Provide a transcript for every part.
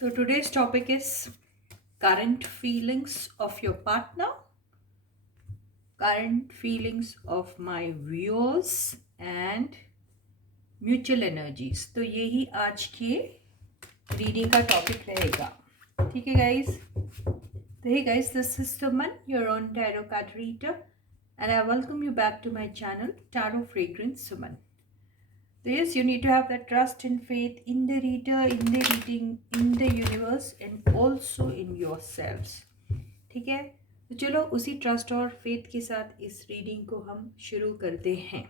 So today's topic is current feelings of your partner, current feelings of my viewers and mutual energies. तो यही आज के reading का topic रहेगा। ठीक है गाइस। तो hey guys, this is Suman, your own tarot card reader, and I welcome you back to my channel tarot fragrance Suman. So yes, you need to have that trust and faith in the reader, in the reading, in the universe and also in yourselves. ठीक है, तो चलो उसी trust और faith के साथ इस reading को हम शुरू करते हैं।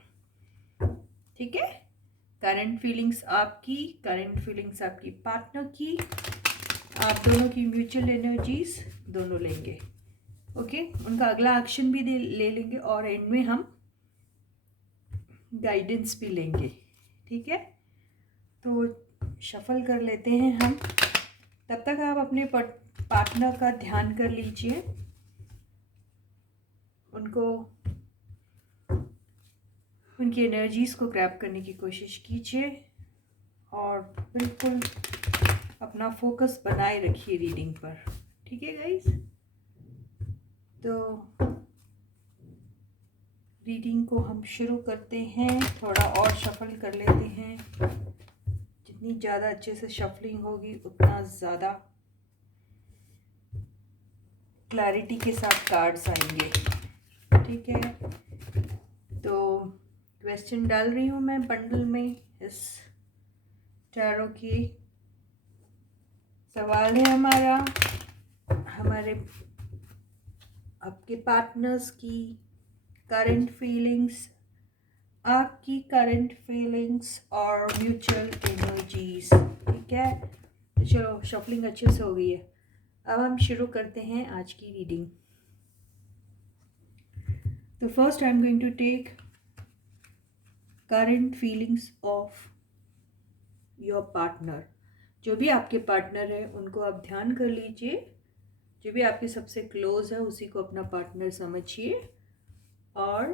ठीक है, करंट फीलिंग्स आपकी, करंट फीलिंग्स आपकी पार्टनर की, आप दोनों की म्यूचुअल एनर्जीज दोनों लेंगे। ओके, उनका अगला एक्शन भी ले लेंगे और एंड में हम गाइडेंस भी लेंगे। ठीक है, तो शफल कर लेते हैं हम। तब तक आप अपने पार्टनर का ध्यान कर लीजिए, उनको उनकी एनर्जीज को ग्रैब करने की कोशिश कीजिए और बिल्कुल अपना फोकस बनाए रखिए रीडिंग पर। ठीक है गाइस, तो रीडिंग को हम शुरू करते हैं। थोड़ा और शफल कर लेते हैं। जितनी ज़्यादा अच्छे से शफलिंग होगी उतना ज़्यादा क्लैरिटी के साथ कार्ड्स आएंगे। ठीक है, तो क्वेश्चन डाल रही हूँ मैं बंडल में। इस टैरो की सवाल है हमारे आपके पार्टनर्स की करंट फीलिंग्स, आपकी करंट फीलिंग्स और म्यूचुअल एनर्जीज। ठीक है, तो चलो शफलिंग अच्छे से हो गई है, अब हम शुरू करते हैं आज की रीडिंग। तो first I am going to take current feelings of your partner. जो भी आपके पार्टनर है उनको आप ध्यान कर लीजिए। जो भी आपके सबसे क्लोज है उसी को अपना पार्टनर समझिए और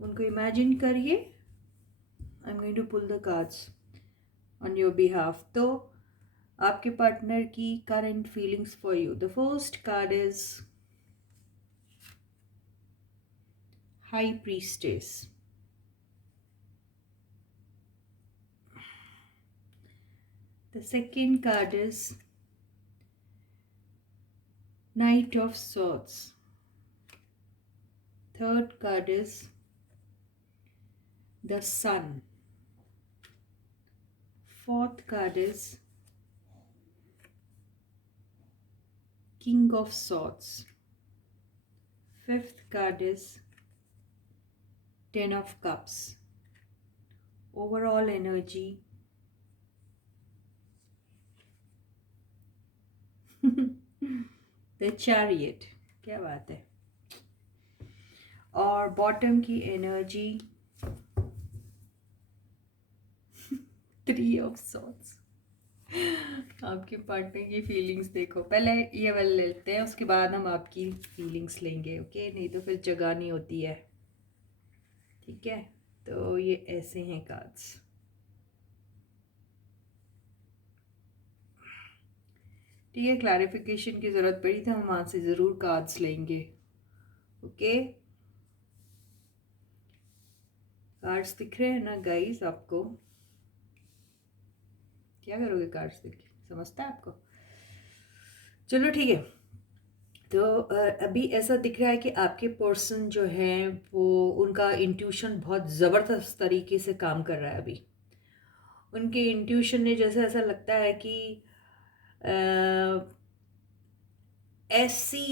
उनको इमेजिन करिए। I am going to pull the cards on your behalf. तो आपके पार्टनर की current feelings for you. The first card is high priestess. The second card is Knight of Swords. Third card is the Sun. Fourth card is King of Swords. Fifth card is Ten of Cups. Overall energy The Chariot. क्या बात है। और bottom की energy three of swords. आपके partner की feelings देखो, पहले ये वाले लेते हैं उसके बाद हम आपकी फीलिंग्स लेंगे। ओके, नहीं तो फिर जगह नहीं होती है। ठीक है, तो ये ऐसे हैं कार्ड्स। ठीक है, क्लैरिफिकेशन की ज़रूरत पड़ी तो हम वहाँ से ज़रूर कार्ड्स लेंगे। ओके, कार्ड्स दिख रहे हैं ना गाइस आपको? क्या करोगे कार्ड्स देख के, समझता है आपको? चलो ठीक है, तो अभी ऐसा दिख रहा है कि आपके पर्सन जो है वो उनका इंट्यूशन बहुत ज़बरदस्त तरीके से काम कर रहा है। अभी उनके इंट्यूशन ने जैसे ऐसा लगता है कि ऐसी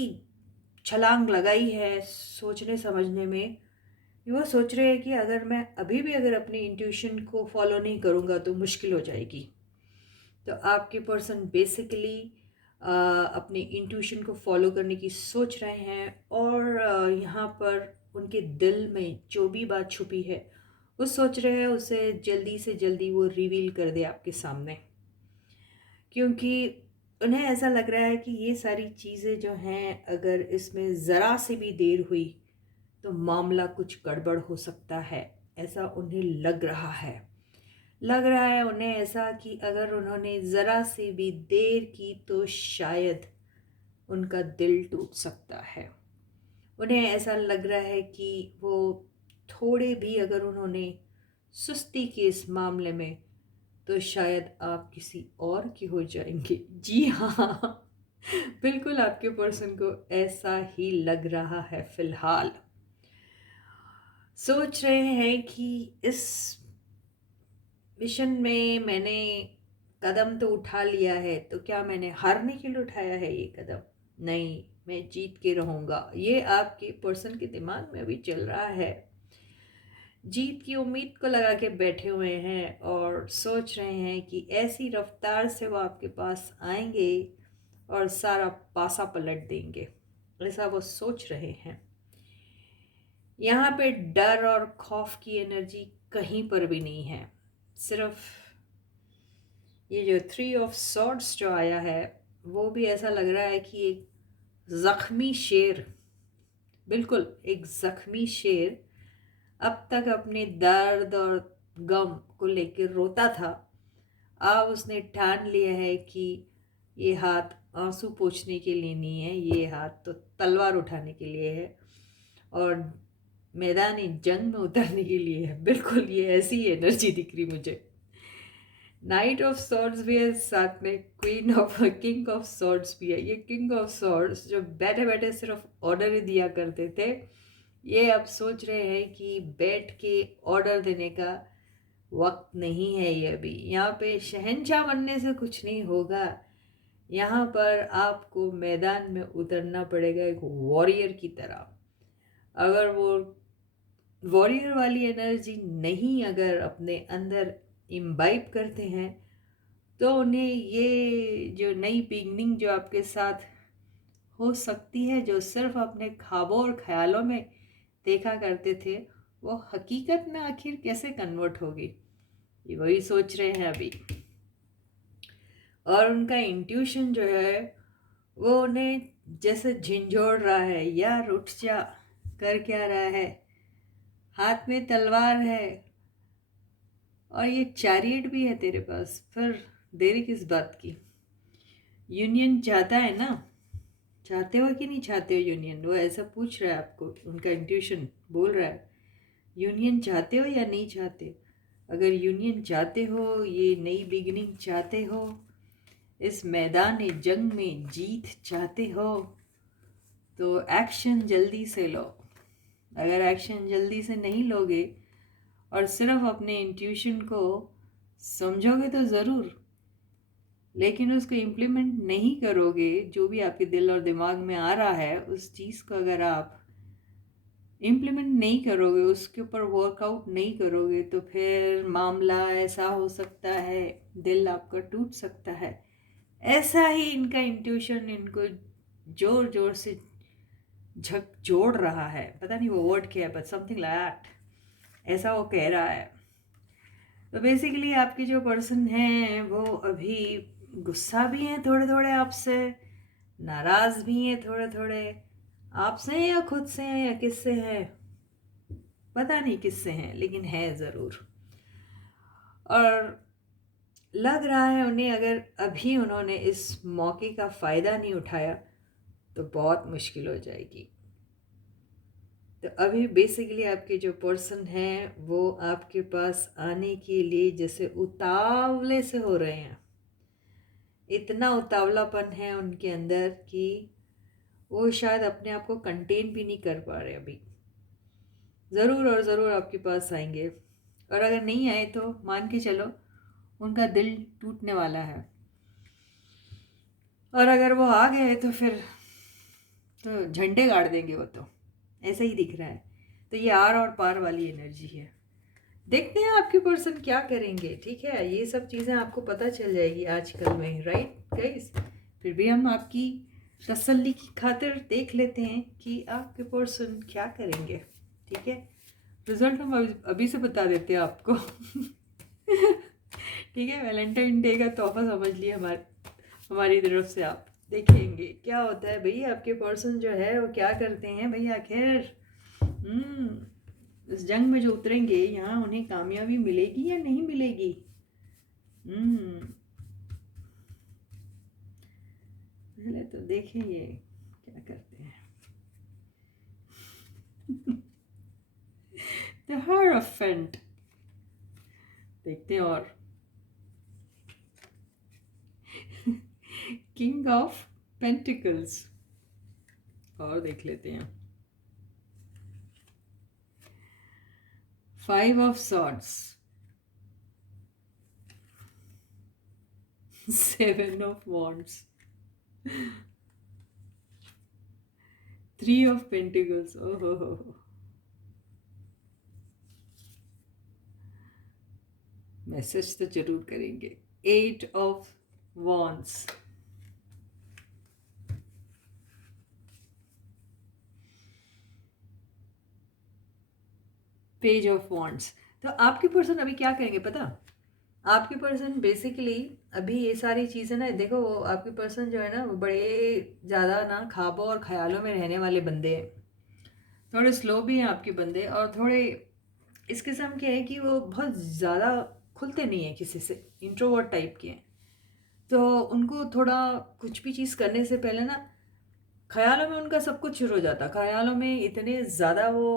छलांग लगाई है सोचने समझने में। वो सोच रहे हैं कि अगर मैं अभी भी अगर अपनी इंट्यूशन को फॉलो नहीं करूँगा तो मुश्किल हो जाएगी। तो आपके पर्सन बेसिकली अपने इंट्यूशन को फॉलो करने की सोच रहे हैं और यहाँ पर उनके दिल में जो भी बात छुपी है वो सोच रहे हैं उसे जल्दी से जल्दी वो रिवील कर दे आपके सामने, क्योंकि उन्हें ऐसा लग रहा है कि ये सारी चीज़ें जो हैं अगर इसमें ज़रा सी भी देर हुई तो मामला कुछ गड़बड़ हो सकता है, ऐसा उन्हें लग रहा है। लग रहा है उन्हें ऐसा कि अगर उन्होंने ज़रा सी भी देर की तो शायद उनका दिल टूट सकता है। उन्हें ऐसा लग रहा है कि वो थोड़े भी अगर उन्होंने सुस्ती की इस मामले में तो शायद आप किसी और की हो जाएंगे। जी हाँ, बिल्कुल आपके पर्सन को ऐसा ही लग रहा है फिलहाल। सोच रहे हैं कि इस मिशन में मैंने कदम तो उठा लिया है, तो क्या मैंने हारने के लिए उठाया है ये कदम? नहीं, मैं जीत के रहूँगा। ये आपके पर्सन के दिमाग में अभी चल रहा है। जीत की उम्मीद को लगा के बैठे हुए हैं और सोच रहे हैं कि ऐसी रफ्तार से वो आपके पास आएंगे और सारा पासा पलट देंगे, ऐसा वो सोच रहे हैं। यहाँ पे डर और खौफ की एनर्जी कहीं पर भी नहीं है। सिर्फ ये जो 3 ऑफ सॉर्ड्स जो आया है, वो भी ऐसा लग रहा है कि एक ज़ख्मी शेर, बिल्कुल एक ज़ख्मी शेर अब तक अपने दर्द और गम को लेकर रोता था। अब उसने ठान लिया है कि ये हाथ आंसू पोंछने के लिए नहीं है, ये हाथ तो तलवार उठाने के लिए है और मैदानी जंग में उतरने के लिए है। बिल्कुल ये ऐसी ही एनर्जी दिख रही मुझे। नाइट ऑफ सॉर्ड्स भी है, साथ में queen of king of swords भी है। ये किंग ऑफ सॉर्ड्स जो बैठे बैठे सिर्फ ऑर्डर ही दिया करते थे, ये अब सोच रहे हैं कि बैठ के ऑर्डर देने का वक्त नहीं है। ये अभी यहाँ पे शहंशाह बनने से कुछ नहीं होगा। यहाँ पर आपको मैदान में उतरना पड़ेगा एक वॉरियर की तरह। अगर वो वॉरियर वाली एनर्जी नहीं अगर अपने अंदर इम्बाइब करते हैं तो उन्हें ये जो नई बिगनिंग जो आपके साथ हो सकती है, जो सिर्फ अपने ख्वाबों और ख्यालों में देखा करते थे, वो हकीकत में आखिर कैसे कन्वर्ट होगी, ये वही सोच रहे हैं अभी। और उनका इंट्यूशन जो है वो उन्हें जैसे झिंझोड़ रहा है, यार उठ जा, कर क्या रहा है, हाथ में तलवार है और ये चैरियट भी है तेरे पास, फिर देरी किस बात की? यूनियन चाहता है ना? चाहते हो कि नहीं चाहते हो यूनियन? वो ऐसा पूछ रहा है आपको, उनका इंट्यूशन बोल रहा है यूनियन चाहते हो या नहीं चाहते। अगर यूनियन चाहते हो, ये नई बिगिनिंग चाहते हो, इस मैदान जंग में जीत चाहते हो, तो एक्शन जल्दी से लो। अगर एक्शन जल्दी से नहीं लोगे और सिर्फ अपने इंट्यूशन को समझोगे तो ज़रूर, लेकिन उसको इम्प्लीमेंट नहीं करोगे, जो भी आपके दिल और दिमाग में आ रहा है उस चीज़ को अगर आप इम्प्लीमेंट नहीं करोगे, उसके ऊपर वर्कआउट नहीं करोगे, तो फिर मामला ऐसा हो सकता है, दिल आपका टूट सकता है। ऐसा ही इनका इंट्यूशन इनको जोर जोर से झकझोड़ रहा है। पता नहीं वो वर्ड क्या है, बट समथिंग लाइक दैट, ऐसा वो कह रहा है। तो बेसिकली आपके जो पर्सन हैं वो अभी गुस्सा भी हैं थोड़े थोड़े आपसे, नाराज़ भी हैं थोड़े थोड़े आपसे, या खुद से हैं या किससे हैं, पता नहीं किससे हैं, लेकिन है ज़रूर। और लग रहा है उन्हें अगर अभी उन्होंने इस मौके का फ़ायदा नहीं उठाया तो बहुत मुश्किल हो जाएगी। तो अभी बेसिकली आपके जो पर्सन हैं वो आपके पास आने के लिए जैसे उतावले से हो रहे हैं। इतना उतावलापन है उनके अंदर कि वो शायद अपने आप को कंटेन भी नहीं कर पा रहे अभी। ज़रूर और ज़रूर आपके पास आएंगे, और अगर नहीं आए तो मान के चलो उनका दिल टूटने वाला है, और अगर वो आ गए तो फिर तो झंडे गाड़ देंगे वो, तो ऐसा ही दिख रहा है। तो ये आर और पार वाली एनर्जी है। देखते हैं आपके पर्सन क्या करेंगे। ठीक है, ये सब चीज़ें आपको पता चल जाएगी आजकल में, राइट गाइस। फिर भी हम आपकी तसल्ली की खातिर देख लेते हैं कि आपके पर्सन क्या करेंगे। ठीक है, रिजल्ट हम अभी से बता देते हैं आपको। ठीक है, वैलेंटाइन डे का तोहफा समझ लिए हमारी तरफ से। आप देखेंगे क्या होता है भाई, आपके पर्सन जो है वो क्या करते हैं भाई आखिर। इस जंग में जो उतरेंगे, यहाँ उन्हें कामयाबी मिलेगी या नहीं मिलेगी, हम्म, पहले तो देखें ये क्या करते हैं। द हायरोफेंट, देखते हैं। और किंग ऑफ पेंटिकल्स, और देख लेते हैं। Five of swords, seven of wands, three of pentacles, ओहो हो, मैसेज तो जरूर करेंगे। Eight of wands, page of wands. तो आपके पर्सन अभी क्या करेंगे पता? आपके पर्सन बेसिकली अभी ये सारी चीज़ें ना, देखो वो आपके पर्सन जो है ना, वो बड़े ज़्यादा ना ख्वाबों और ख्यालों में रहने वाले बंदे हैं। थोड़े स्लो भी हैं आपके बंदे, और थोड़े इस किस्म के हैं कि वो बहुत ज़्यादा खुलते नहीं हैं किसी से, इंट्रोवर्ट टाइप के हैं। तो उनको थोड़ा कुछ भी चीज़ करने से पहले ना ख्यालों में उनका सब कुछ शुरू हो जाता। ख्यालों में इतने ज़्यादा वो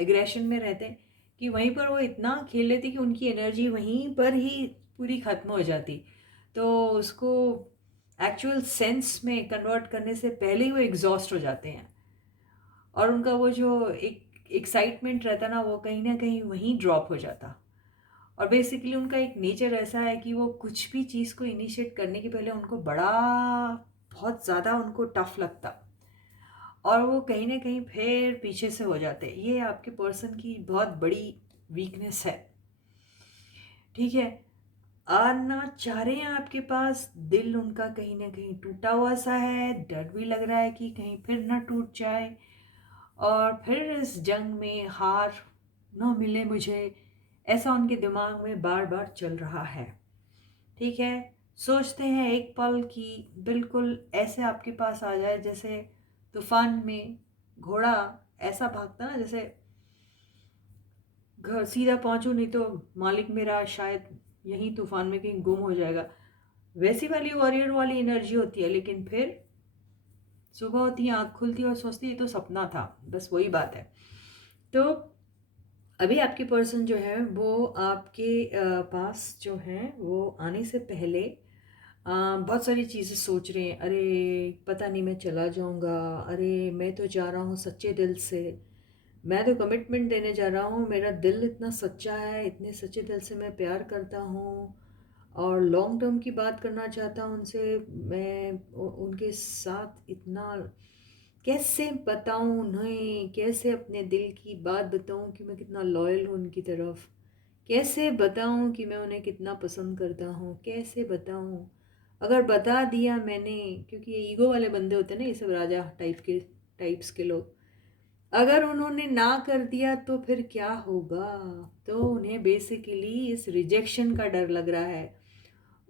एग्रेशन में रहते हैं कि वहीं पर वो इतना खेल लेते कि उनकी एनर्जी वहीं पर ही पूरी ख़त्म हो जाती। तो उसको एक्चुअल सेंस में कन्वर्ट करने से पहले ही वो एग्जॉस्ट हो जाते हैं, और उनका वो जो एक एक्साइटमेंट रहता ना, वो कहीं ना कहीं वहीं ड्रॉप हो जाता। और बेसिकली उनका एक नेचर ऐसा है कि वो कुछ भी चीज़ को इनिशिएट करने के पहले उनको बड़ा बहुत ज़्यादा उनको टफ लगता, और वो कहीं ना कहीं फिर पीछे से हो जाते। ये आपके पर्सन की बहुत बड़ी वीकनेस है, ठीक है। आना चाह रहे हैं आपके पास, दिल उनका कहीं ना कहीं टूटा हुआ सा है, डर भी लग रहा है कि कहीं फिर ना टूट जाए और फिर इस जंग में हार ना मिले मुझे, ऐसा उनके दिमाग में बार बार चल रहा है, ठीक है। सोचते हैं एक पल कि बिल्कुल ऐसे आपके पास आ जाए जैसे तूफान में घोड़ा ऐसा भागता ना, जैसे घर सीधा पहुंचूं नहीं तो मालिक मेरा शायद यहीं तूफान में कहीं गुम हो जाएगा, वैसी वाली वॉरियर वाली एनर्जी होती है। लेकिन फिर सुबह होती है, आँख खुलती है और सोचती है ये तो सपना था, बस वही बात है। तो अभी आपके पर्सन जो है वो आपके पास जो है वो आने से पहले बहुत सारी चीज़ें सोच रहे हैं। अरे पता नहीं मैं चला जाऊंगा, अरे मैं तो जा रहा हूँ सच्चे दिल से, मैं तो कमिटमेंट देने जा रहा हूँ, मेरा दिल इतना सच्चा है, इतने सच्चे दिल से मैं प्यार करता हूँ और लॉन्ग टर्म की बात करना चाहता हूँ उनसे। मैं उनके साथ इतना कैसे बताऊँ उन्हें, कैसे अपने दिल की बात बताऊँ कि मैं कितना लॉयल हूँ उनकी तरफ, कैसे बताऊँ कि मैं उन्हें कितना पसंद करता हूँ, कैसे बताऊँ। अगर बता दिया मैंने, क्योंकि ये ईगो वाले बंदे होते हैं ना, ये सब राजा टाइप्स के लोग, अगर उन्होंने ना कर दिया तो फिर क्या होगा। तो उन्हें बेसिकली इस रिजेक्शन का डर लग रहा है।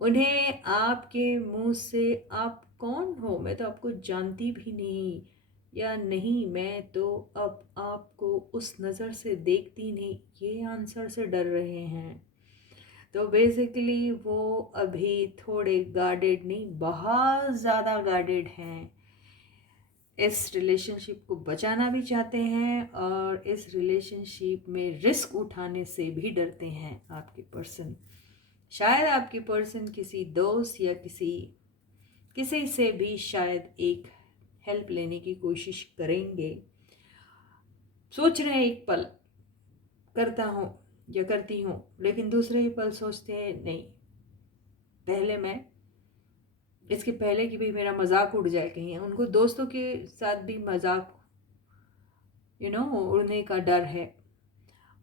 उन्हें आपके मुंह से आप कौन हो, मैं तो आपको जानती भी नहीं, या नहीं मैं तो अब आपको उस नज़र से देखती नहीं, ये आंसर से डर रहे हैं। तो बेसिकली वो अभी थोड़े गार्डेड नहीं, बहुत ज़्यादा गार्डेड हैं। इस रिलेशनशिप को बचाना भी चाहते हैं और इस रिलेशनशिप में रिस्क उठाने से भी डरते हैं आपके पर्सन। शायद आपके पर्सन किसी दोस्त या किसी किसी से भी शायद एक हेल्प लेने की कोशिश करेंगे। सोच रहे हैं एक पल करता हूँ या करती हूँ, लेकिन दूसरे ही पल सोचते हैं नहीं, पहले मैं इसके पहले कि भी मेरा मजाक उड़ जाए कहीं। उनको दोस्तों के साथ भी मजाक उड़ने का डर है।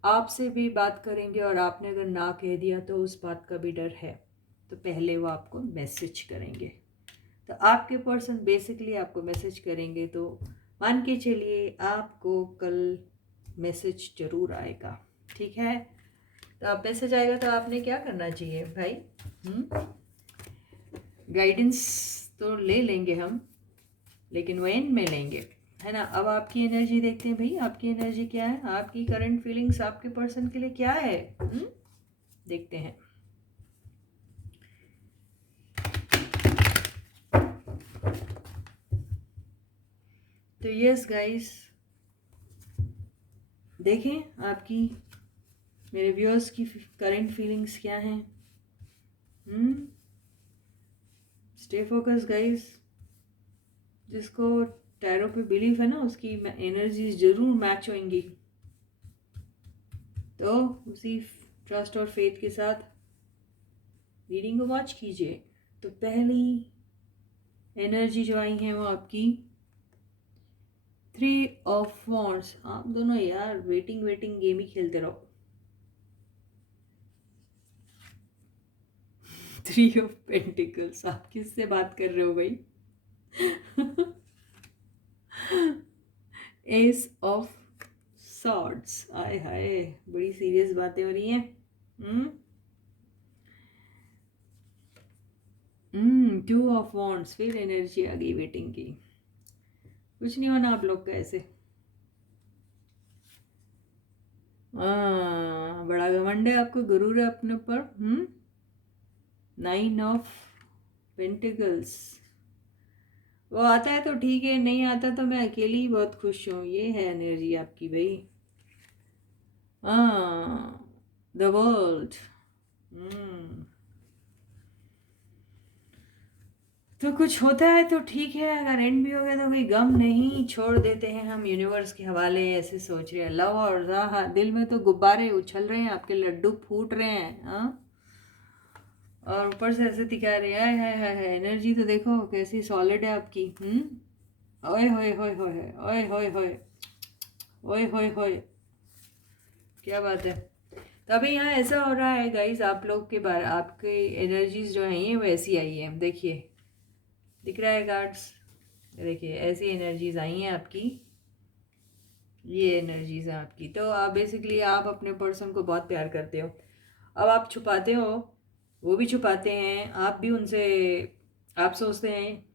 आपसे भी बात करेंगे और आपने अगर ना कह दिया तो उस बात का भी डर है, तो पहले वो आपको मैसेज करेंगे। तो आपके पर्सन बेसिकली आपको मैसेज करेंगे, तो मान के चलिए आपको कल मैसेज ज़रूर आएगा, ठीक है। तो आप मैसेज आएगा तो आपने क्या करना चाहिए भाई? गाइडेंस तो ले लेंगे हम, लेकिन वो एंड में लेंगे, है ना। अब आपकी एनर्जी देखते हैं भाई, आपकी एनर्जी क्या है, आपकी करंट फीलिंग्स आपके पर्सन के लिए क्या है। देखते हैं। तो यस गाइस, देखें आपकी मेरे व्यूअर्स की करंट फीलिंग्स क्या हैं। Stay focus guys. जिसको टैरो पे बिलीव है ना, उसकी एनर्जीज जरूर मैच होंगी। तो उसी ट्रस्ट और फेथ के साथ रीडिंग को वॉच कीजिए। तो पहली एनर्जी जो आई है वो आपकी 3 ऑफ वॉन्ड्स। आप दोनों यार वेटिंग वेटिंग गेम ही खेलते रहो। 3 ऑफ पेंटिकल्स, आप किससे बात कर रहे हो भाई? एस ऑफ सॉर्ड्स, आय हाय बड़ी सीरियस बातें हो रही हैं। 2 ऑफ वॉन्ड्स, फिर एनर्जी आ गई वेटिंग की। कुछ नहीं होना आप लोग का ऐसे। बड़ा घमंड है आपको, गुरूर है अपने ऊपर। 9 ऑफ पेंटिकल्स, वो आता है तो ठीक है, नहीं आता तो मैं अकेली ही बहुत खुश हूँ। ये है एनर्जी आपकी भाई। The world. तो कुछ होता है तो ठीक है, अगर एंड भी हो गया तो कोई गम नहीं, छोड़ देते हैं हम यूनिवर्स के हवाले। ऐसे सोच रहे हैं लव और राह, दिल में तो गुब्बारे उछल रहे हैं, आपके लड्डू फूट रहे हैं। और ऊपर से ऐसे दिखा रहे है एनर्जी तो देखो कैसी सॉलिड है आपकी। ओए होए होए होए ओए होए होए ओए होए होए, क्या बात है। तो अभी यहाँ ऐसा हो रहा है गाइस, आप लोग के बारे, आपके एनर्जीज जो हैं ये वैसी आई है। देखिए दिख रहा है कार्ड्स, देखिए ऐसी एनर्जीज आई हैं आपकी, ये एनर्जीज हैं आपकी। तो आप बेसिकली आप अपने पर्सन को बहुत प्यार करते हो। अब आप छुपाते हो, वो भी छुपाते हैं, आप भी उनसे, आप सोचते हैं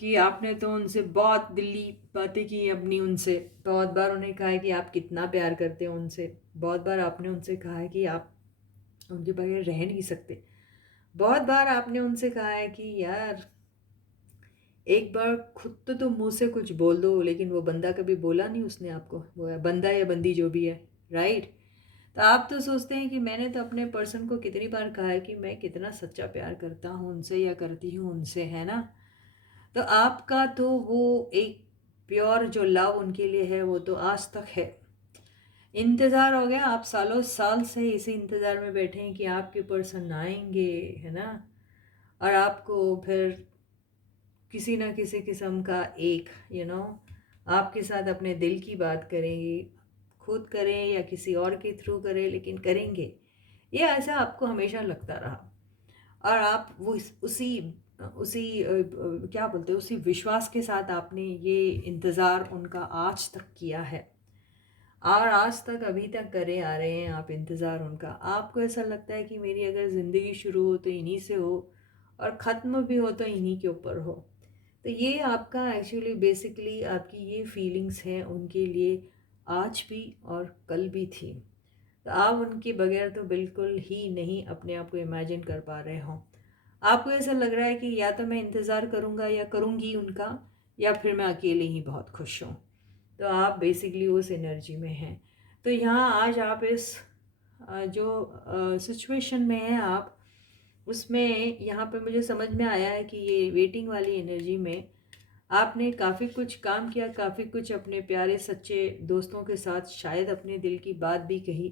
कि आपने तो उनसे बहुत दिली बातें की अपनी, उनसे बहुत बार उन्हें कहा है कि आप कितना प्यार करते हो उनसे। बहुत बार आपने उनसे कहा है कि आप उनके बगैर रह नहीं सकते। बहुत बार आपने उनसे कहा है कि यार एक बार खुद तो मुंह से कुछ बोल दो, लेकिन वो बंदा कभी बोला नहीं उसने आपको, वो है बंदा या बंदी जो भी है, राइट। तो आप तो सोचते हैं कि मैंने तो अपने पर्सन को कितनी बार कहा है कि मैं कितना सच्चा प्यार करता हूँ उनसे या करती हूँ उनसे, है ना। तो आपका तो वो एक प्योर जो लव उनके लिए है वो तो आज तक है। इंतज़ार हो गया, आप सालों साल से इसी इंतज़ार में बैठे हैं कि आपके पर्सन आएंगे, है ना। और आपको फिर किसी ना किसी किस्म का एक आपके साथ अपने दिल की बात करेंगे, खुद करें या किसी और के थ्रू करें, लेकिन करेंगे। ये ऐसा आपको हमेशा लगता रहा। और आप वो उसी उसी क्या बोलते हैं, उसी विश्वास के साथ आपने ये इंतज़ार उनका आज तक किया है, और आज तक अभी तक करे आ रहे हैं आप इंतज़ार उनका। आपको ऐसा लगता है कि मेरी अगर ज़िंदगी शुरू हो तो इन्हीं से हो, और ख़त्म भी हो तो इन्हीं के ऊपर हो। तो ये आपका एक्चुअली बेसिकली आपकी ये फीलिंग्स हैं उनके लिए, आज भी और कल भी थी। तो आप उनके बगैर तो बिल्कुल ही नहीं अपने आप को इमेजिन कर पा रहे हो। आपको ऐसा लग रहा है कि या तो मैं इंतज़ार करूँगा या करूँगी उनका, या फिर मैं अकेले ही बहुत खुश हूँ। तो आप बेसिकली उस एनर्जी में हैं। तो यहाँ आज आप इस जो सिचुएशन में हैं आप, उसमें यहाँ पे मुझे समझ में आया है कि ये वेटिंग वाली एनर्जी में आपने काफ़ी कुछ काम किया, काफ़ी कुछ अपने प्यारे सच्चे दोस्तों के साथ शायद अपने दिल की बात भी कही।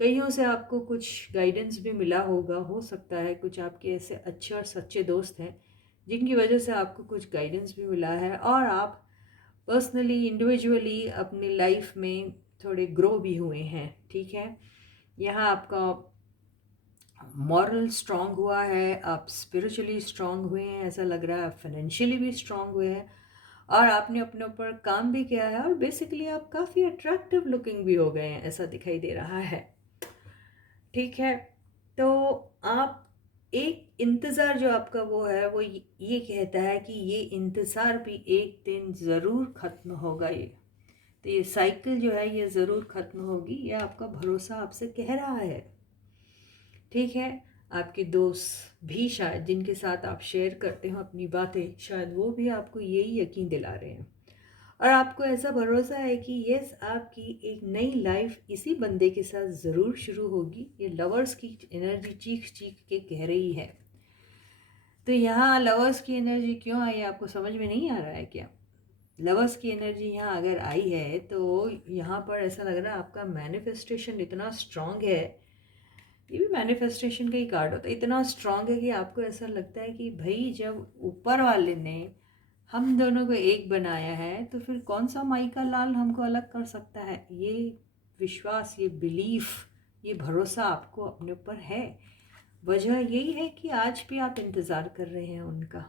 कईयों से आपको कुछ गाइडेंस भी मिला होगा, हो सकता है कुछ आपके ऐसे अच्छे और सच्चे दोस्त हैं जिनकी वजह से आपको कुछ गाइडेंस भी मिला है, और आप पर्सनली इंडिविजुअली अपनी लाइफ में थोड़े ग्रो भी हुए हैं, ठीक है। यहाँ आपका मॉरल स्ट्रांग हुआ है, आप स्पिरिचुअली स्ट्रांग हुए हैं ऐसा लग रहा है, आप फाइनेंशियली भी स्ट्रांग हुए हैं, और आपने अपने ऊपर काम भी किया है, और बेसिकली आप काफ़ी अट्रैक्टिव लुकिंग भी हो गए हैं ऐसा दिखाई दे रहा है, ठीक है। तो आप एक इंतज़ार जो आपका वो है वो ये कहता है कि ये इंतज़ार भी एक दिन ज़रूर ख़त्म होगा। ये तो ये साइकिल जो है ये ज़रूर ख़त्म होगी, ये आपका भरोसा आपसे कह रहा है, ठीक है। आपके दोस्त भी शायद जिनके साथ आप शेयर करते हो अपनी बातें, शायद वो भी आपको यही यकीन दिला रहे हैं। और आपको ऐसा भरोसा है कि यस, आपकी एक नई लाइफ इसी बंदे के साथ ज़रूर शुरू होगी। ये लवर्स की एनर्जी चीख चीख के कह रही है। तो यहाँ लवर्स की एनर्जी क्यों आई, आपको समझ में नहीं आ रहा है क्या? लवर्स की एनर्जी यहाँ अगर आई है तो यहाँ पर ऐसा लग रहा है आपका मैनिफेस्टेशन इतना स्ट्रांग है। ये भी मैनिफेस्टेशन का ही कार्ड होता है, इतना स्ट्रांग है कि आपको ऐसा लगता है कि भाई जब ऊपर वाले ने हम दोनों को एक बनाया है तो फिर कौन सा माई का लाल हमको अलग कर सकता है। ये विश्वास, ये बिलीफ, ये भरोसा आपको अपने ऊपर है। वजह यही है कि आज भी आप इंतज़ार कर रहे हैं उनका,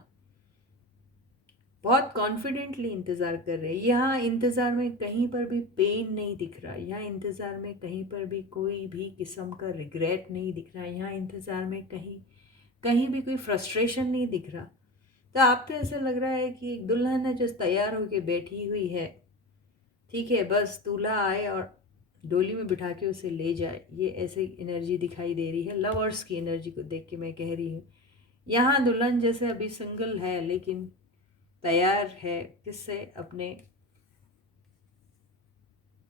बहुत कॉन्फिडेंटली इंतज़ार कर रहे हैं। यहाँ इंतज़ार में कहीं पर भी पेन नहीं दिख रहा, यहाँ इंतज़ार में कहीं पर भी कोई भी किस्म का रिग्रेट नहीं दिख रहा, यहाँ इंतज़ार में कहीं कहीं भी कोई फ्रस्ट्रेशन नहीं दिख रहा। तो आप तो ऐसा लग रहा है कि एक दुल्हन है जो तैयार होके बैठी हुई है, ठीक है, बस दूल्हा आए और डोली में बिठा के उसे ले जाए। ये ऐसी एनर्जी दिखाई दे रही है। लवर्स की एनर्जी को देख के मैं कह रही हूँ यहाँ दुल्हन जैसे अभी सिंगल है लेकिन तैयार है किससे, अपने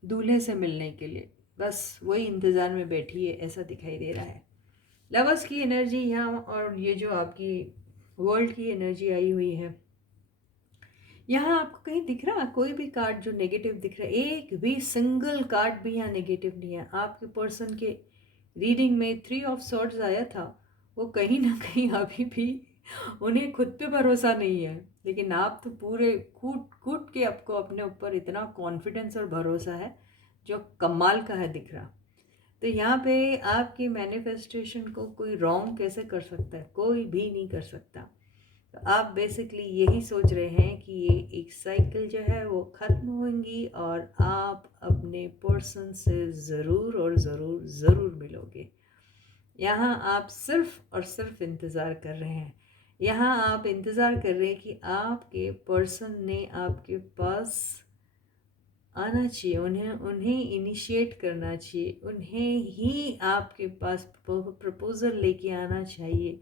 दूल्हे से मिलने के लिए, बस वही इंतज़ार में बैठी है, ऐसा दिखाई दे रहा है। लवर्स की एनर्जी यहाँ, और ये जो आपकी वर्ल्ड की एनर्जी आई हुई है, यहाँ आपको कहीं दिख रहा कोई भी कार्ड जो नेगेटिव दिख रहा है? एक भी सिंगल कार्ड भी यहाँ नेगेटिव नहीं है। आपके पर्सन के रीडिंग में 3 ऑफ सॉर्ड्स आया था, वो कहीं ना कहीं अभी भी उन्हें खुद पे भरोसा नहीं है, लेकिन आप तो पूरे कूट कूट के आपको अपने ऊपर इतना कॉन्फिडेंस और भरोसा है जो कमाल का है दिख रहा। तो यहाँ पे आपकी मैनिफेस्टेशन को कोई रॉन्ग कैसे कर सकता है? कोई भी नहीं कर सकता। तो आप बेसिकली यही सोच रहे हैं कि ये एक साइकिल जो है वो ख़त्म होंगी और आप अपने पर्सन से ज़रूर और ज़रूर ज़रूर मिलोगे। यहाँ आप सिर्फ और सिर्फ इंतज़ार कर रहे हैं। यहाँ आप इंतज़ार कर रहे हैं कि आपके पर्सन ने आपके पास आना चाहिए, उन्हें इनिशिएट करना चाहिए, उन्हें ही आपके पास प्रपोज़ल लेके आना चाहिए।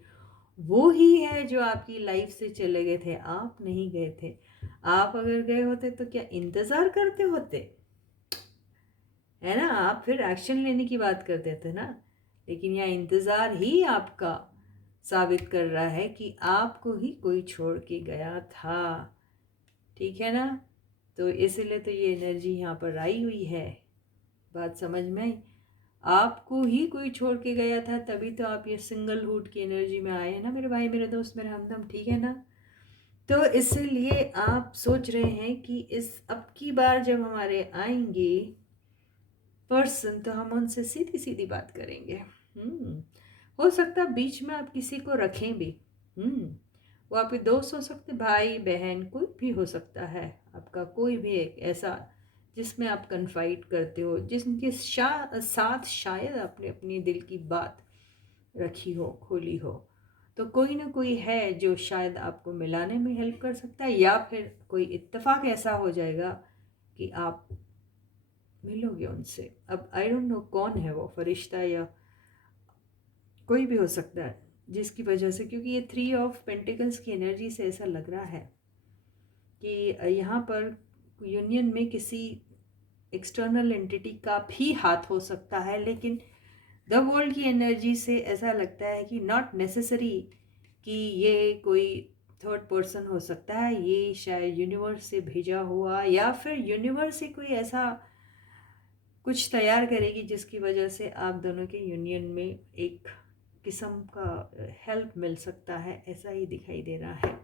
वो ही है जो आपकी लाइफ से चले गए थे, आप नहीं गए थे। आप अगर गए होते तो क्या इंतज़ार करते होते? है ना, आप फिर एक्शन लेने की बात करते थे ना। लेकिन यह इंतज़ार ही आपका साबित कर रहा है कि आपको ही कोई छोड़ के गया था, ठीक है ना। तो इसीलिए तो ये एनर्जी यहाँ पर आई हुई है। बात समझ में आई? आपको ही कोई छोड़ के गया था, तभी तो आप ये सिंगलहुड की एनर्जी में आए हैं ना मेरे भाई, मेरे दोस्त, मेरे हमदम, ठीक है ना। तो इसलिए आप सोच रहे हैं कि इस अब की बार जब हमारे आएंगे पर्सन तो हम उनसे सीधी सीधी बात करेंगे। हो सकता है बीच में आप किसी को रखें भी। वो आपके दोस्त हो सकते, भाई बहन, कोई भी हो सकता है, आपका कोई भी एक ऐसा जिसमें आप कन्फाइड करते हो, जिसके साथ शायद आपने अपनी दिल की बात रखी हो, खोली हो। तो कोई ना कोई है जो शायद आपको मिलाने में हेल्प कर सकता है, या फिर कोई इत्तेफाक ऐसा हो जाएगा कि आप मिलोगे उनसे। अब आई डोंट नो कौन है वो, फरिश्ता या कोई भी हो सकता है जिसकी वजह से, क्योंकि ये 3 ऑफ पेंटिकल्स की एनर्जी से ऐसा लग रहा है कि यहाँ पर यूनियन में किसी एक्सटर्नल एंटिटी का भी हाथ हो सकता है। लेकिन द वर्ल्ड की एनर्जी से ऐसा लगता है कि नॉट नेसेसरी कि ये कोई थर्ड पर्सन हो सकता है, ये शायद यूनिवर्स से भेजा हुआ, या फिर यूनिवर्स से कोई ऐसा कुछ तैयार करेगी जिसकी वजह से आप दोनों के यूनियन में एक किस्म का हेल्प मिल सकता है, ऐसा ही दिखाई दे रहा है।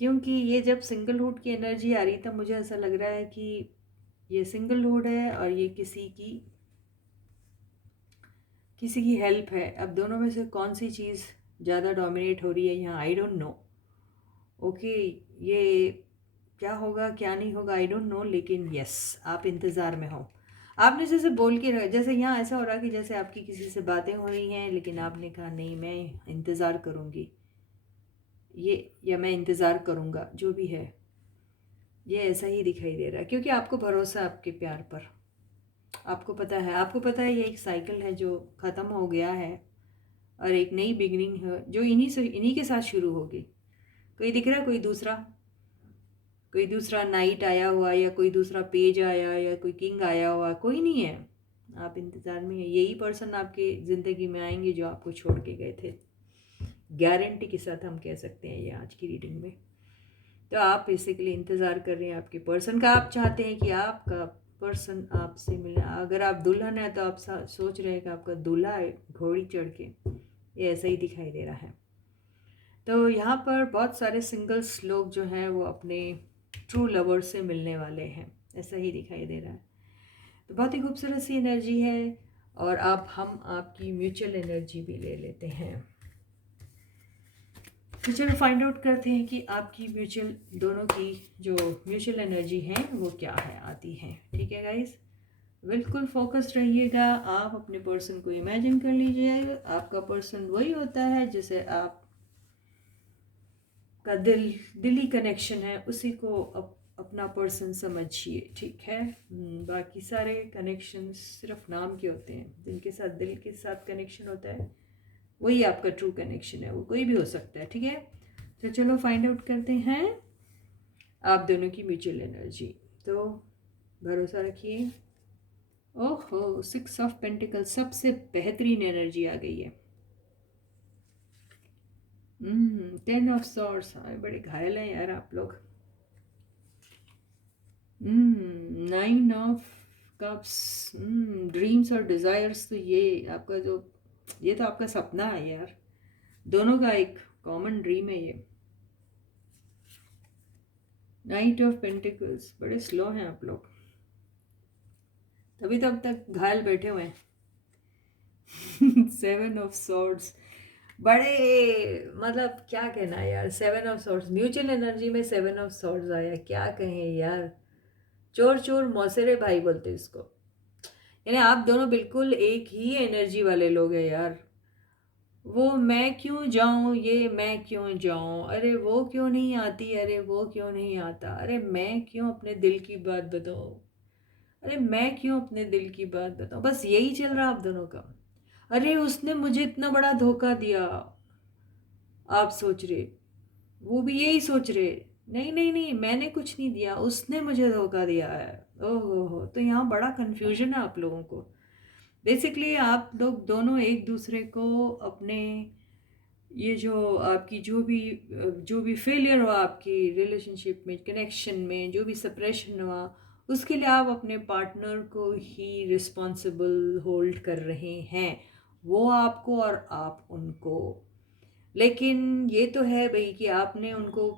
क्योंकि ये जब सिंगलहुड की एनर्जी आ रही था, मुझे ऐसा लग रहा है कि ये सिंगलहुड है और ये किसी की हेल्प है। अब दोनों में से कौन सी चीज़ ज़्यादा डोमिनेट हो रही है यहाँ, आई डोंट नो। ओके, ये क्या होगा क्या नहीं होगा आई डोंट नो, लेकिन यस, आप इंतज़ार में हो। आपने जैसे बोल के, जैसे यहाँ ऐसा हो रहा कि जैसे आपकी किसी से बातें हो रही हैं, लेकिन आपने कहा नहीं मैं इंतज़ार करूँगी, ये, या मैं इंतज़ार करूँगा, जो भी है ये ऐसा ही दिखाई दे रहा है। क्योंकि आपको भरोसा है आपके प्यार पर, आपको पता है ये एक साइकिल है जो ख़त्म हो गया है और एक नई बिगनिंग है जो इन्हीं के साथ शुरू होगी। कोई दिख रहा है कोई दूसरा? कोई दूसरा नाइट आया हुआ या कोई दूसरा पेज आया या कोई किंग आया हुआ, कोई नहीं है। आप इंतज़ार में हैं, यही पर्सन आपकी ज़िंदगी में आएंगे जो आपको छोड़ के गए थे, गारंटी के साथ हम कह सकते हैं ये आज की रीडिंग में। तो आप बेसिकली इंतज़ार कर रहे हैं आपके पर्सन का, आप चाहते हैं कि आपका पर्सन आपसे मिले। अगर आप दुल्हन है तो आप सोच रहे हैं कि आपका दूल्हा है घोड़ी चढ़ के, ये ऐसा ही दिखाई दे रहा है। तो यहाँ पर बहुत सारे सिंगल्स लोग जो हैं वो अपने ट्रू लवर से मिलने वाले हैं, ऐसा ही दिखाई दे रहा है। तो बहुत ही खूबसूरत सी एनर्जी है। और अब हम आपकी म्यूचुअल एनर्जी भी ले लेते हैं। तो चलो फाइंड आउट करते हैं कि आपकी म्यूचुअल, दोनों की जो म्यूचुअल एनर्जी है वो क्या है, आती है। ठीक है गाइस, बिल्कुल फोकस्ड रहिएगा। आप अपने पर्सन को इमेजिन कर लीजिए, आपका पर्सन वही होता है जिसे आप का दिली कनेक्शन है, उसी को अपना पर्सन समझिए। ठीक है, बाकी सारे कनेक्शन सिर्फ नाम के होते हैं। जिनके साथ दिल के साथ कनेक्शन होता है वही आपका ट्रू कनेक्शन है, वो कोई भी हो सकता है। ठीक है, तो चलो फाइंड आउट करते हैं आप दोनों की म्यूचुअल एनर्जी। तो भरोसा रखिए। ओहो, 6 ऑफ पेंटिकल, सबसे बेहतरीन एनर्जी आ गई है। 10 ऑफ सॉर्ड्स, बड़े घायल हैं यार आप लोग। 9 ऑफ कप्स, ड्रीम्स और डिज़ायर्स। तो ये आपका जो, ये तो आपका सपना है यार, दोनों का एक कॉमन ड्रीम है ये। नाइट ऑफ पेंटिकल्स, बड़े स्लो हैं आप लोग, तभी तो अब तक घायल बैठे हुए हैं। 7 ऑफ सॉर्ड्स, बड़े मतलब क्या कहना है यार। 7 ऑफ सॉर्ड्स म्यूचुअल एनर्जी में 7 ऑफ सॉर्ड्स आया, क्या कहें यार। चोर चोर मौसेरे भाई बोलते हैं इसको। यानी आप दोनों बिल्कुल एक ही एनर्जी वाले लोग हैं यार। वो मैं क्यों जाऊं, ये मैं क्यों जाऊं, अरे वो क्यों नहीं आती, अरे वो क्यों नहीं आता, अरे मैं क्यों अपने दिल की बात बताऊं, अरे मैं क्यों अपने दिल की बात बताऊं। बस यही चल रहा आप दोनों का। अरे उसने मुझे इतना बड़ा धोखा दिया, आप सोच रहे, वो भी यही सोच रहे, नहीं नहीं नहीं मैंने कुछ नहीं दिया, उसने मुझे धोखा दिया है। ओहो हो, तो यहाँ बड़ा कन्फ्यूजन है आप लोगों को। बेसिकली आप लोग दोनों एक दूसरे को अपने, ये जो आपकी जो भी फेलियर हुआ आपकी रिलेशनशिप में, कनेक्शन में जो भी सेपरेशन हुआ, उसके लिए आप अपने पार्टनर को ही रिस्पॉन्सिबल होल्ड कर रहे हैं, वो आपको और आप उनको। लेकिन ये तो है भाई कि आपने उनको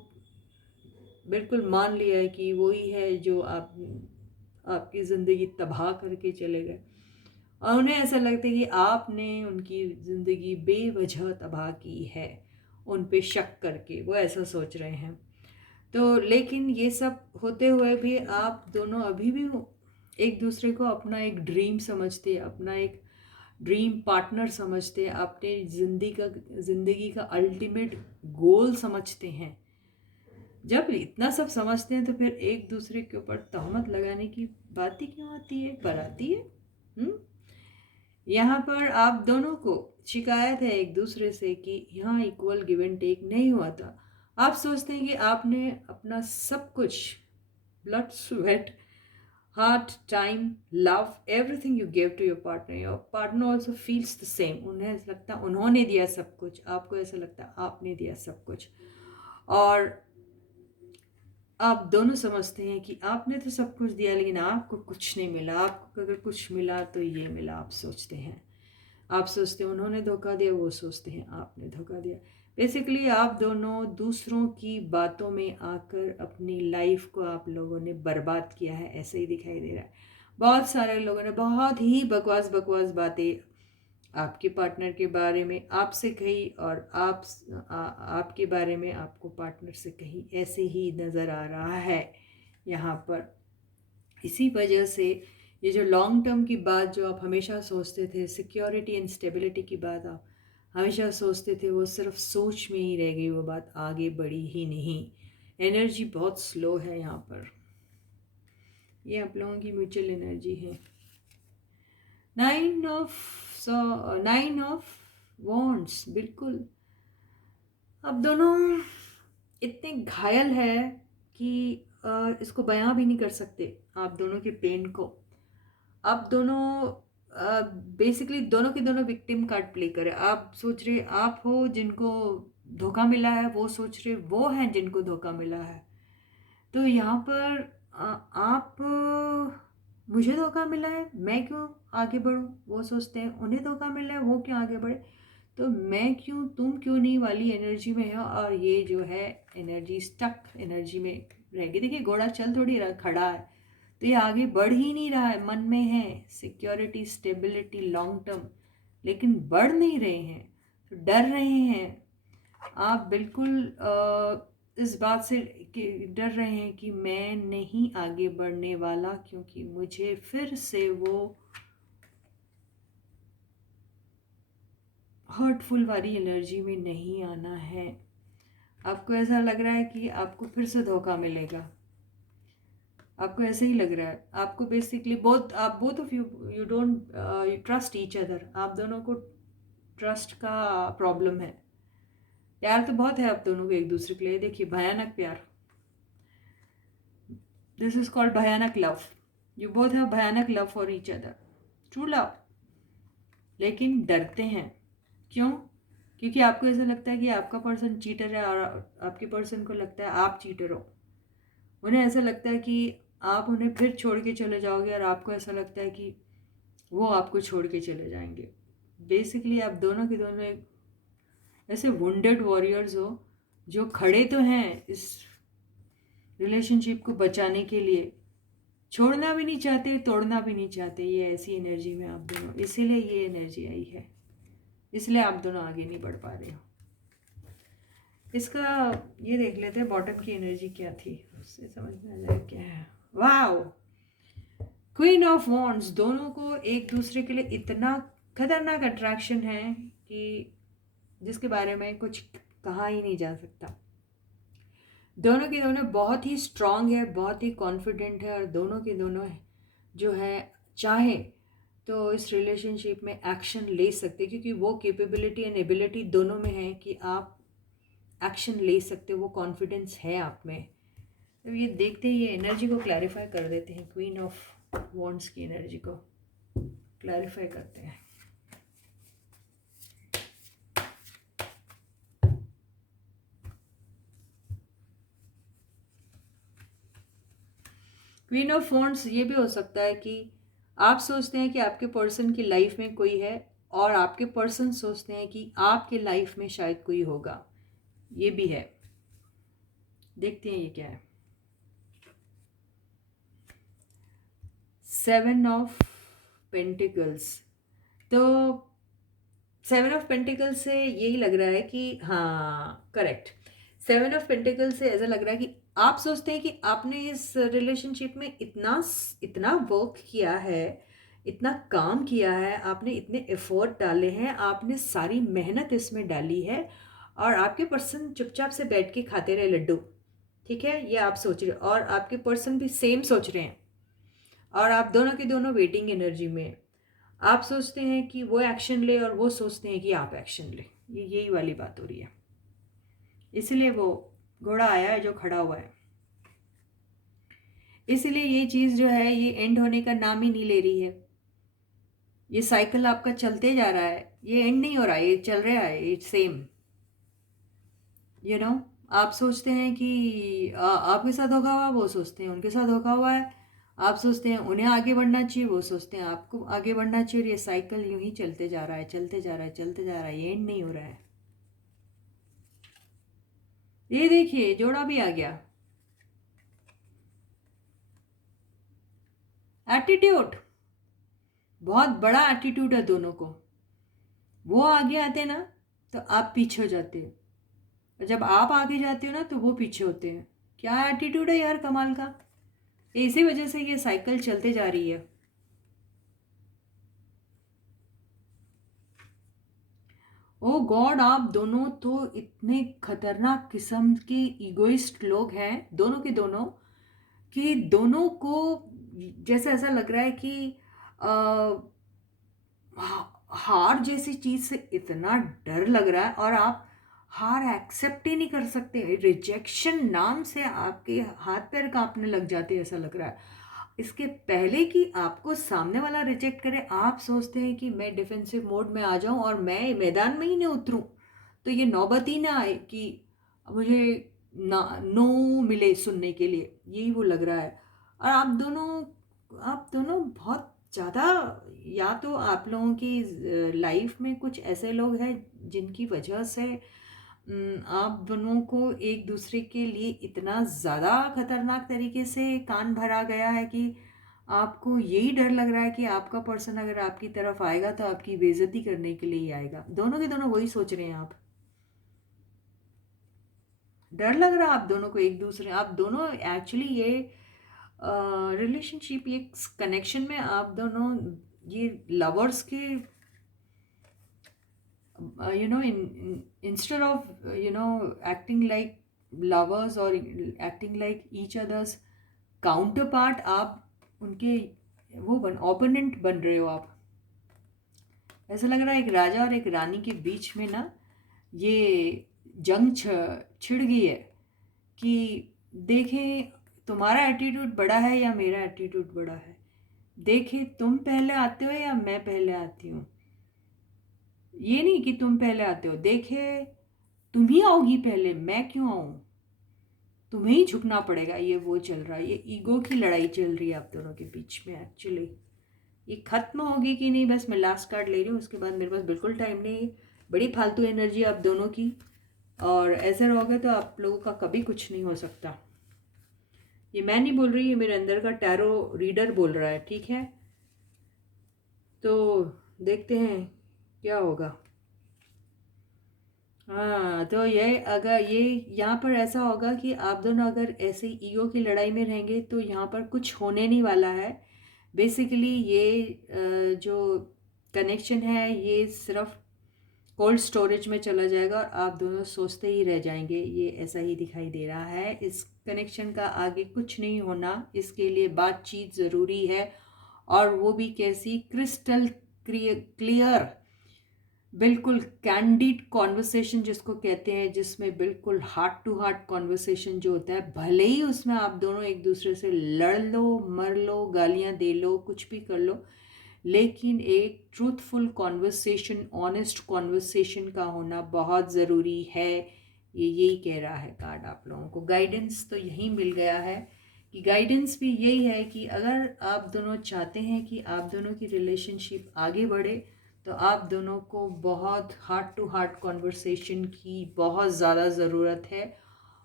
बिल्कुल मान लिया है कि वही है जो आपकी ज़िंदगी तबाह करके चले गए, और उन्हें ऐसा लगता है कि आपने उनकी ज़िंदगी बेवजह तबाह की है, उन पे शक करके वो ऐसा सोच रहे हैं। तो लेकिन ये सब होते हुए भी आप दोनों अभी भी एक दूसरे को अपना एक ड्रीम समझते, अपना एक ड्रीम पार्टनर समझते, अपने ज़िंदगी का अल्टीमेट गोल समझते हैं। जब इतना सब समझते हैं तो फिर एक दूसरे के ऊपर तहमत लगाने की बात ही क्यों आती है, पर आती है। यहाँ पर आप दोनों को शिकायत है एक दूसरे से कि यहाँ इक्वल गिव एंड टेक नहीं हुआ था। आप सोचते हैं कि आपने अपना सब कुछ, blood sweat heart time love everything you give to your partner, your partner also feels the same. उन्हें ऐसा लगता है उन्होंने दिया सब कुछ, आपको ऐसा लगता है आपने दिया सब कुछ, और आप दोनों समझते हैं कि आपने तो सब कुछ दिया लेकिन आपको कुछ नहीं मिला। आपको अगर कुछ मिला तो ये मिला, आप सोचते हैं। आप सोचते हैं उन्होंने धोखा दिया, वो सोचते हैं आपने धोखा दिया। बेसिकली आप दोनों दूसरों की बातों में आकर अपनी लाइफ को आप लोगों ने बर्बाद किया है, ऐसे ही दिखाई दे रहा है। बहुत सारे लोगों ने बहुत ही बकवास बकवास बातें आपके पार्टनर के बारे में आपसे कही, और आपके बारे में आपको पार्टनर से कही, ऐसे ही नज़र आ रहा है यहाँ पर। इसी वजह से ये जो लॉन्ग टर्म की बात जो आप हमेशा सोचते थे, सिक्योरिटी एंड स्टेबिलिटी की बात आप हमेशा सोचते थे, वो सिर्फ सोच में ही रह गई, वो बात आगे बढ़ी ही नहीं। एनर्जी बहुत स्लो है यहाँ पर। ये आप लोगों की म्यूचुअल एनर्जी है। 9 ऑफ वॉन्ड्स, बिल्कुल अब दोनों इतने घायल है कि इसको बयां भी नहीं कर सकते आप दोनों के पेन को। आप दोनों बेसिकली दोनों के दोनों विक्टिम कार्ड प्ले करे। आप सोच रहे आप हो जिनको धोखा मिला है, वो सोच रहे वो हैं जिनको धोखा मिला है। तो यहाँ पर आप मुझे धोखा मिला है, मैं क्यों आगे बढ़ूँ, वो सोचते हैं उन्हें धोखा मिला है, वो क्यों आगे बढ़े, तो मैं क्यों तुम क्यों नहीं वाली एनर्जी में है। और ये जो है एनर्जी स्टक एनर्जी में रहेगी। देखिए घोड़ा चल थोड़ी रहा, खड़ा है, तो ये आगे बढ़ ही नहीं रहा है। मन में है सिक्योरिटी, स्टेबिलिटी, लॉन्ग टर्म, लेकिन बढ़ नहीं रहे हैं, तो डर रहे हैं। आप बिल्कुल इस बात से डर रहे हैं कि मैं नहीं आगे बढ़ने वाला, क्योंकि मुझे फिर से वो हर्टफुल वाली एनर्जी में नहीं आना है। आपको ऐसा लग रहा है कि आपको फिर से धोखा मिलेगा, आपको ऐसे ही लग रहा है। आपको basically both of you don't trust each other. आप दोनों को ट्रस्ट का प्रॉब्लम है। प्यार तो बहुत है आप दोनों को एक दूसरे के लिए, देखिए भयानक प्यार, दिस इज कॉल्ड भयानक लव। यू बोथ हैव भयानक love for each other, true love. लेकिन डरते हैं, क्यों? क्योंकि आपको ऐसा लगता है कि आपका पर्सन चीटर है, और आपके पर्सन को लगता है आप चीटर हो। उन्हें ऐसा लगता है कि आप उन्हें फिर छोड़ के चले जाओगे, और आपको ऐसा लगता है कि वो आपको छोड़ के चले जाएंगे। बेसिकली आप दोनों के दोनों एक ऐसे वुंडेड वॉरियर्स हो, जो खड़े तो हैं इस रिलेशनशिप को बचाने के लिए, छोड़ना भी नहीं चाहते, तोड़ना भी नहीं चाहते। ये ऐसी एनर्जी में आप दोनों, इसीलिए ये एनर्जी आई है, इसलिए आप दोनों आगे नहीं बढ़ पा रहे हो। इसका ये देख लेते हैं बॉटम की एनर्जी क्या थी, उससे समझ में आ जाए क्या है। Wow, queen of wands. दोनों को एक दूसरे के लिए इतना खतरनाक अट्रैक्शन है कि जिसके बारे में कुछ कहा ही नहीं जा सकता। दोनों के दोनों बहुत ही स्ट्रांग है, बहुत ही कॉन्फिडेंट है, और दोनों के दोनों जो है चाहे तो इस रिलेशनशिप में एक्शन ले सकते, क्योंकि वो कैपेबिलिटी एंड एबिलिटी दोनों में है कि आप एक्शन ले सकते हो, वो कॉन्फिडेंस है आप में। तो ये देखते हैं, ये एनर्जी को क्लैरिफाई कर देते हैं। क्वीन ऑफ वॉन्ड्स की एनर्जी को क्लैरिफाई करते हैं। क्वीन ऑफ वॉन्ड्स, ये भी हो सकता है कि आप सोचते हैं कि आपके पर्सन की लाइफ में कोई है, और आपके पर्सन सोचते हैं कि आपके लाइफ में शायद कोई होगा। ये भी है, देखते हैं ये क्या है। 7 ऑफ पेंटिकल्स। तो 7 ऑफ पेंटिकल्स से यही लग रहा है कि हाँ करेक्ट, 7 ऑफ पेंटिकल्स से ऐसा लग रहा है कि आप सोचते हैं कि आपने इस रिलेशनशिप में इतना इतना वर्क किया है, इतना काम किया है, आपने इतने एफर्ट डाले हैं, आपने सारी मेहनत इसमें डाली है, और आपके पर्सन चुपचाप से बैठ के खाते रहे लड्डू। ठीक है, ये आप सोच रहे हो, और आपके पर्सन भी सेम सोच रहे हैं, और आप दोनों के दोनों वेटिंग एनर्जी में। आप सोचते हैं कि वो एक्शन ले, और वो सोचते हैं कि आप एक्शन ले। ये यही वाली बात हो रही है, इसलिए वो घोड़ा आया है जो खड़ा हुआ है। इसलिए ये चीज़ जो है ये एंड होने का नाम ही नहीं ले रही है। ये साइकिल आपका चलते जा रहा है, ये एंड नहीं हो रहा है, ये चल रहा है, ये सेम। यू नो, आप सोचते हैं कि आपके साथ धोखा हुआ, वो सोचते हैं उनके साथ धोखा हुआ है। आप सोचते हैं उन्हें आगे बढ़ना चाहिए, वो सोचते हैं आपको आगे बढ़ना चाहिए। ये साइकिल यूं ही चलते जा रहा है, चलते जा रहा है, चलते जा रहा है, ये एंड नहीं हो रहा है। ये देखिए जोड़ा भी आ गया। एटीट्यूड, बहुत बड़ा एटीट्यूड है दोनों को। वो आगे आते ना तो आप पीछे हो जाते हो, और जब आप आगे जाते हो ना तो वो पीछे होते हैं। क्या एटीट्यूड है यार कमाल का। इसी वजह से ये साइकिल चलते जा रही है। ओ गॉड, आप दोनों तो इतने खतरनाक किस्म के ईगोइस्ट लोग हैं, दोनों के दोनों, कि दोनों को जैसे ऐसा लग रहा है कि हार जैसी चीज़ से इतना डर लग रहा है, और आप हार एक्सेप्ट ही नहीं कर सकते। रिजेक्शन नाम से आपके हाथ पैर कांपने लग जाते हैं, ऐसा लग रहा है। इसके पहले कि आपको सामने वाला रिजेक्ट करे, आप सोचते हैं कि मैं डिफेंसिव मोड में आ जाऊं और मैं मैदान में ही नहीं उतरूं, तो ये नौबत ही ना आए कि मुझे ना नो मिले सुनने के लिए, यही वो लग रहा है। और आप दोनों बहुत ज़्यादा, या तो आप लोगों की लाइफ में कुछ ऐसे लोग हैं जिनकी वजह से आप दोनों को एक दूसरे के लिए इतना ज़्यादा खतरनाक तरीके से कान भरा गया है कि आपको यही डर लग रहा है कि आपका पर्सन अगर आपकी तरफ आएगा तो आपकी बेइज्जती करने के लिए ही आएगा। दोनों के दोनों वही सोच रहे हैं। आप डर लग रहा है आप दोनों को एक दूसरे, आप दोनों एक्चुअली ये रिलेशनशिप, ये कनेक्शन में आप दोनों ये लवर्स के instead of acting like lovers or acting like each other's counterpart, आप उनके वो ओपोनेंट बन रहे हो। आप ऐसा लग रहा है एक राजा और एक रानी के बीच में ना ये जंग छिड़ गई है कि देखें तुम्हारा एटीट्यूड बड़ा है या मेरा एटीट्यूड बड़ा है, देखें तुम पहले आते हो या मैं पहले आती हूँ। ये नहीं कि तुम पहले आते हो, देखे तुम ही आओगी पहले, मैं क्यों आऊं, तुम्हें ही झुकना पड़ेगा। ये वो चल रहा है, ये ईगो की लड़ाई चल रही है आप दोनों के बीच में। एक्चुअली ये खत्म होगी कि नहीं, बस मैं लास्ट कार्ड ले रही हूँ, उसके बाद मेरे पास बिल्कुल टाइम नहीं है। बड़ी फालतू एनर्जी आप दोनों की, और ऐसे रहोगे तो आप लोगों का कभी कुछ नहीं हो सकता। ये मैं नहीं बोल रही, ये मेरे अंदर का टैरो रीडर बोल रहा है, ठीक है। तो देखते हैं क्या होगा। हाँ, तो ये अगर ये यहाँ पर ऐसा होगा कि आप दोनों अगर ऐसे ईगो की लड़ाई में रहेंगे तो यहाँ पर कुछ होने नहीं वाला है। बेसिकली ये जो कनेक्शन है ये सिर्फ कोल्ड स्टोरेज में चला जाएगा और आप दोनों सोचते ही रह जाएंगे। ये ऐसा ही दिखाई दे रहा है। इस कनेक्शन का आगे कुछ नहीं होना, इसके लिए बातचीत ज़रूरी है, और वो भी कैसी, क्रिस्टल क्लियर, बिल्कुल कैंडिड कॉन्वर्सेशन जिसको कहते हैं, जिसमें बिल्कुल हार्ट टू हार्ट कॉन्वर्सेशन जो होता है। भले ही उसमें आप दोनों एक दूसरे से लड़ लो, मर लो, गालियां दे लो, कुछ भी कर लो, लेकिन एक ट्रूथफुल कॉन्वर्सेशन, ऑनेस्ट कॉन्वर्सेशन का होना बहुत ज़रूरी है। ये यही कह रहा है कार्ड आप लोगों को। गाइडेंस तो यही मिल गया है कि गाइडेंस भी यही है कि अगर आप दोनों चाहते हैं कि आप दोनों की रिलेशनशिप आगे बढ़े तो आप दोनों को बहुत हार्ट टू हार्ट कॉन्वर्सेशन की बहुत ज़्यादा ज़रूरत है,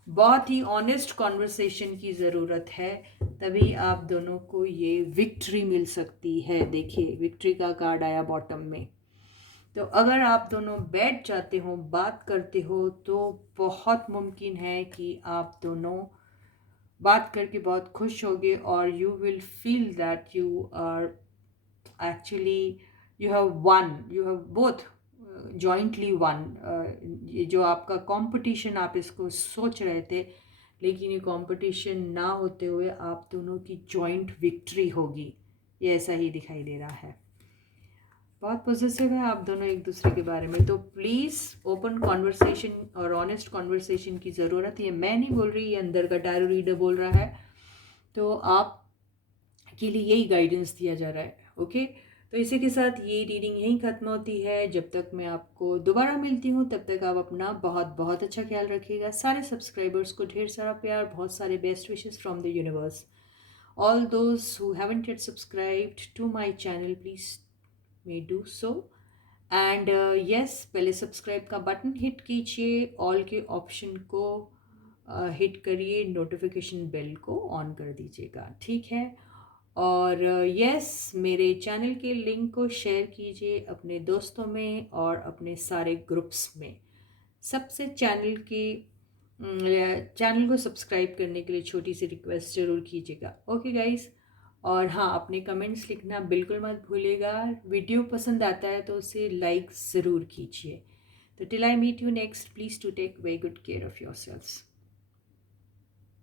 बहुत ही ऑनेस्ट कॉन्वर्सेशन की ज़रूरत है। तभी आप दोनों को ये विक्ट्री मिल सकती है। देखिए विक्ट्री का कार्ड आया बॉटम में। तो अगर आप दोनों बैठ जाते हो, बात करते हो, तो बहुत मुमकिन है कि आप दोनों बात करके बहुत खुश होगे और you will feel that you are actually you have won, you have both jointly won। ये जो आपका कंपटीशन आप इसको सोच रहे थे, लेकिन ये कंपटीशन ना होते हुए आप दोनों की जॉइंट विक्ट्री होगी। ये ऐसा ही दिखाई दे रहा है। बहुत पॉजिटिव है आप दोनों एक दूसरे के बारे में। तो प्लीज़ ओपन कॉन्वर्सेशन और ऑनेस्ट कॉन्वर्सेशन की ज़रूरत है। ये मैं नहीं बोल रही, ये अंदर का टैरो रीडर बोल रहा है। तो आप के लिए यही गाइडेंस दिया जा रहा है। ओके, तो इसी के साथ ये रीडिंग यहीं ख़त्म होती है। जब तक मैं आपको दोबारा मिलती हूँ तब तक आप अपना बहुत बहुत अच्छा ख्याल रखिएगा। सारे सब्सक्राइबर्स को ढेर सारा प्यार, बहुत सारे best wishes from the universe. All those who haven't yet subscribed to my channel, please may do so. And yes, पहले सब्सक्राइब का बटन हिट कीजिए, ऑल के ऑप्शन को हिट करिए, नोटिफिकेशन बेल को ऑन कर दीजिएगा, ठीक है। और यस, मेरे चैनल के लिंक को शेयर कीजिए अपने दोस्तों में और अपने सारे ग्रुप्स में। सबसे चैनल को सब्सक्राइब करने के लिए छोटी सी रिक्वेस्ट ज़रूर कीजिएगा। ओके गाइस, और हाँ, अपने कमेंट्स लिखना बिल्कुल मत भूलिएगा। वीडियो पसंद आता है तो उसे लाइक ज़रूर कीजिए। तो till I meet you next, please to take very good care of your selves.